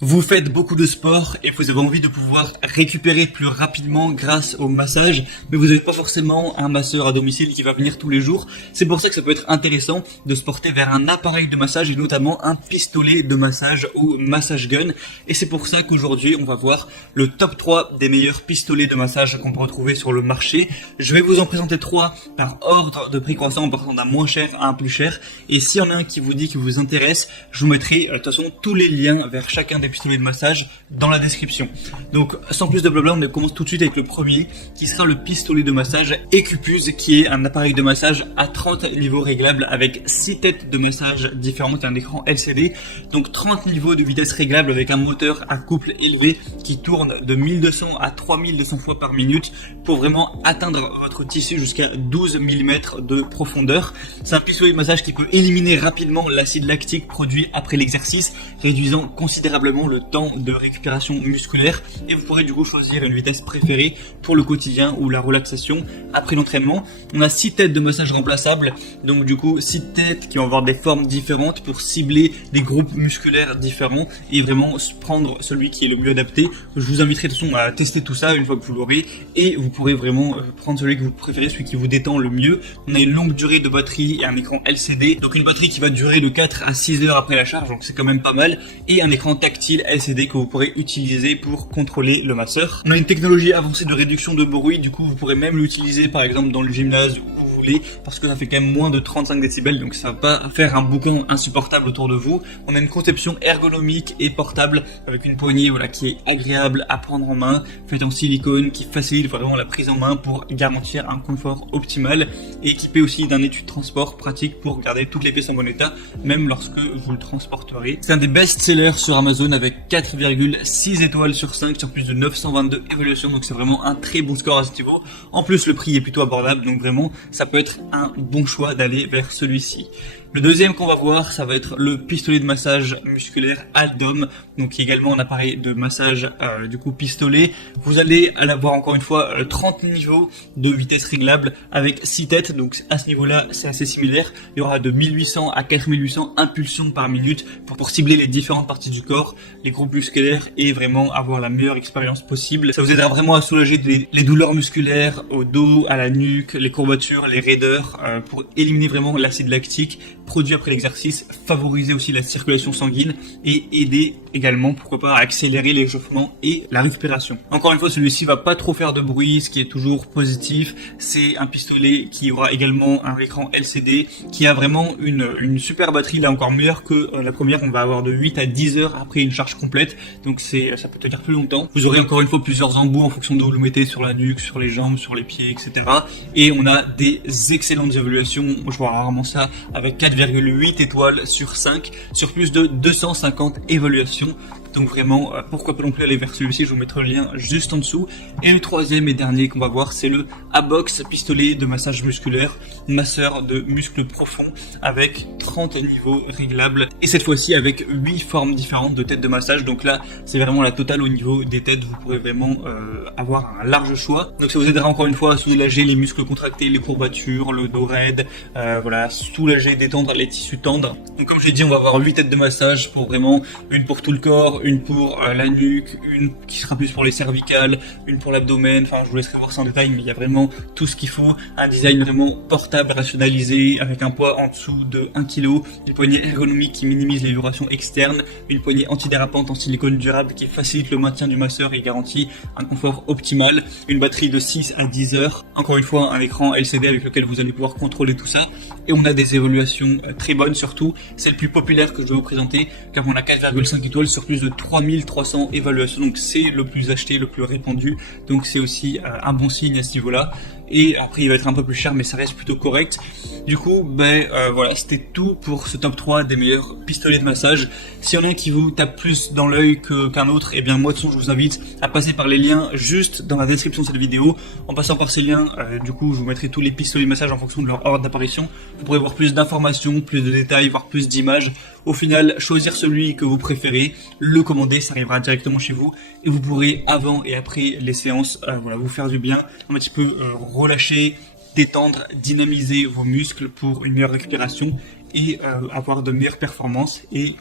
Vous faites beaucoup de sport et vous avez envie de pouvoir récupérer plus rapidement grâce au massage, mais vous n'avez pas forcément un masseur à domicile qui va venir tous les jours. C'est pour ça que ça peut être intéressant de se porter vers un appareil de massage et notamment un pistolet de massage ou massage gun. Et c'est pour ça qu'aujourd'hui on va voir le top 3 des meilleurs pistolets de massage qu'on peut retrouver sur le marché. Je vais vous en présenter 3 par ordre de prix croissant en partant d'un moins cher à un plus cher. Et s'il y en a un qui vous dit, qui vous intéresse, je vous mettrai de toute façon tous les liens vers chacun des pistolets de massage dans la description. Donc sans plus de blabla, on commence tout de suite avec le premier qui sera le pistolet de massage Ecupuz, qui est un appareil de massage à 30 niveaux réglables avec 6 têtes de massage différentes et un écran LCD. Donc 30 niveaux de vitesse réglable avec un moteur à couple élevé qui tourne de 1200 à 3200 fois par minute pour vraiment atteindre votre tissu jusqu'à 12 mm de profondeur. C'est un pistolet de massage qui peut éliminer rapidement l'acide lactique produit après l'exercice, réduisant considérablement le temps de récupération musculaire, et vous pourrez du coup choisir une vitesse préférée pour le quotidien ou la relaxation après l'entraînement. On a 6 têtes de massage remplaçables, donc du coup 6 têtes qui vont avoir des formes différentes pour cibler des groupes musculaires différents et vraiment prendre celui qui est le mieux adapté. Je vous inviterai de toute façon à tester tout ça une fois que vous l'aurez, et vous pourrez vraiment prendre celui que vous préférez, celui qui vous détend le mieux. On a une longue durée de batterie et un écran LCD, donc une batterie qui va durer de 4 à 6 heures après la charge, donc c'est quand même pas mal, et un écran tactile LCD que vous pourrez utiliser pour contrôler le masseur. On a une technologie avancée de réduction de bruit, du coup vous pourrez même l'utiliser par exemple dans le gymnase où vous voulez, parce que ça fait quand même moins de 35 décibels, donc ça va pas faire un boucan insupportable autour de vous. On a une conception ergonomique et portable avec une poignée qui est agréable à prendre en main, faite en silicone, qui facilite vraiment la prise en main pour garantir un confort optimal, et équipé aussi d'un étui de transport pratique pour garder toutes les pièces en bon état, même lorsque vous le transporterez. C'est un des best-sellers sur Amazon avec 4,6 étoiles sur 5 sur plus de 922 évaluations, donc c'est vraiment un très bon score à ce niveau. En plus le prix est plutôt abordable, donc vraiment ça peut être un bon choix d'aller vers celui-ci. Le deuxième qu'on va voir, ça va être le pistolet de massage musculaire Aldom, donc qui est également un appareil de massage du coup pistolet. Vous allez avoir encore une fois 30 niveaux de vitesse réglable avec 6 têtes, donc à ce niveau-là c'est assez similaire. Il y aura de 1800 à 4800 impulsions par minute pour cibler les différentes parties du corps, les groupes musculaires, et vraiment avoir la meilleure expérience possible. Ça vous aidera vraiment à soulager les douleurs musculaires au dos, à la nuque, les courbatures, les raideurs, pour éliminer vraiment l'acide lactique produit après l'exercice, favoriser aussi la circulation sanguine et aider également, pourquoi pas, à accélérer l'échauffement et la récupération. Encore une fois, celui-ci va pas trop faire de bruit, ce qui est toujours positif. C'est un pistolet qui aura également un écran LCD, qui a vraiment une super batterie, là encore meilleure que la première. On va avoir de 8 à 10 heures après une charge complète, donc ça peut tenir plus longtemps. Vous aurez encore une fois plusieurs embouts en fonction de où vous le mettez, sur la nuque, sur les jambes, sur les pieds, etc. Et on a des excellentes évaluations, je vois rarement ça, avec 4,8 étoiles sur 5 sur plus de 250 évaluations. Donc vraiment, pourquoi pas non plus aller vers celui-ci, je vous mettrai le lien juste en dessous. Et le troisième et dernier qu'on va voir, c'est le Abox pistolet de massage musculaire, masseur de muscles profonds avec 30 niveaux réglables. Et cette fois-ci avec 8 formes différentes de têtes de massage. Donc là, c'est vraiment la totale au niveau des têtes, vous pourrez vraiment avoir un large choix. Donc ça vous aidera encore une fois à soulager les muscles contractés, les courbatures, le dos raide, soulager, détendre les tissus tendres. Donc comme je l'ai dit, on va avoir 8 têtes de massage pour vraiment, une pour tout le corps, une pour la nuque, une qui sera plus pour les cervicales, une pour l'abdomen. Enfin, je vous laisserai voir ça en détail, mais il y a vraiment tout ce qu'il faut. Un design vraiment portable, rationalisé, avec un poids en dessous de 1 kg, une poignée ergonomique qui minimise les vibrations externes, une poignée antidérapante en silicone durable qui facilite le maintien du masseur et garantit un confort optimal, une batterie de 6 à 10 heures, encore une fois un écran LCD avec lequel vous allez pouvoir contrôler tout ça, et on a des évaluations très bonnes. Surtout, c'est le plus populaire que je vais vous présenter, car on a 4,5 étoiles sur plus de 3300 évaluations, donc c'est le plus acheté, le plus répandu, donc c'est aussi un bon signe à ce niveau-là. Et après il va être un peu plus cher, mais ça reste plutôt correct. Du coup, voilà, c'était tout pour ce top 3 des meilleurs pistolets de massage. S'il y en a un qui vous tape plus dans l'œil qu'un autre, et bien moi de toute façon je vous invite à passer par les liens juste dans la description de cette vidéo. En passant par ces liens, du coup je vous mettrai tous les pistolets de massage en fonction de leur ordre d'apparition. Vous pourrez voir plus d'informations, plus de détails, voir plus d'images. Au final, choisir celui que vous préférez, le commander, ça arrivera directement chez vous, et vous pourrez avant et après les séances vous faire du bien, un petit peu relâcher, détendre, dynamiser vos muscles pour une meilleure récupération et avoir de meilleures performances et